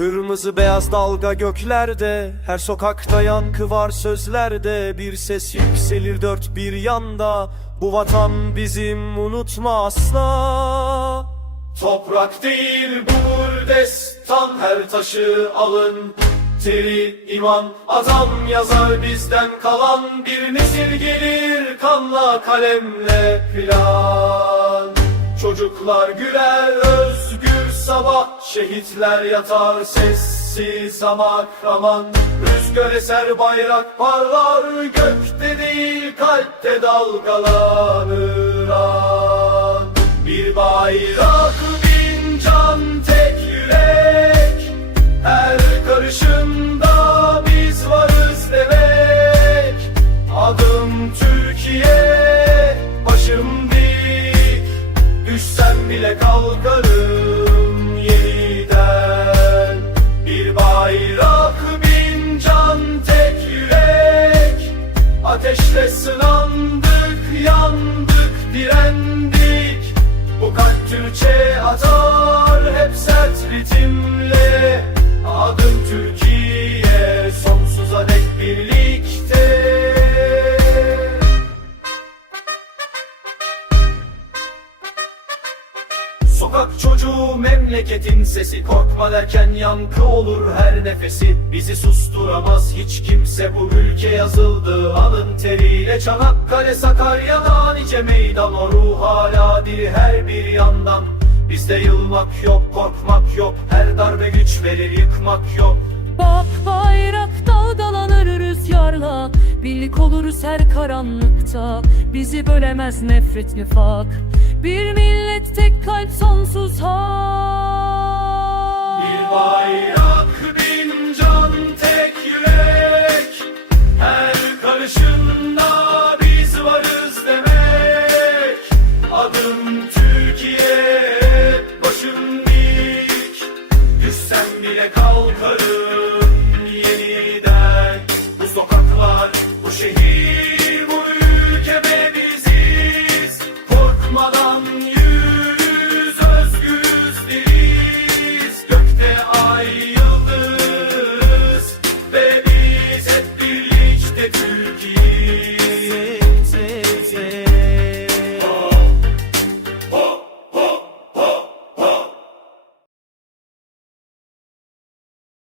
Kırmızı beyaz dalga göklerde Her sokakta yankı var sözlerde. Bir ses yükselir dört bir yanda Bu vatan bizim unutma asla. Toprak değil bu destan Her taşı alın. Teri iman adam yazar bizden kalan. Bir nesil gelir kanla kalemle filan. Çocuklar güler özgür sabah Şehitler yatar sessiz ama kahraman Rüzgar eser bayrak parlar Gökte değil kalpte dalgalanır an Bir bayrak bin can tek yürek. Her karışımda biz varız demek. Adım Türkiye başım dik. Düşsem bile kalkarım Ateşle sınandık yandık direndik. Bu kalp Türkçe atar hep sert ritimle Sokak çocuğu memleketin sesi. Korkma derken yankı olur her nefesi. Bizi susturamaz hiç kimse. Bu ülke yazıldı Alın teriyle Çanakkale Sakarya'da nice meydan. O ruh hala diri her bir yandan. Bizde yılmak yok korkmak yok. Her darbe güç verir yıkmak yok. Bak bayrak dalgalanır rüzgarla Birlik oluruz her karanlıkta. Bizi bölemez nefret nifak. Bir millet tek kalp sonsuz hak. Bir bayrak bin can tek yürek. Her karışımda biz varız demek. Adım Türkiye başım dik. Düşsem bile kalkarım şehir bu Korkmadan yürürüz özgürüz Gökte ay yıldız ve biz hep birlikte Türk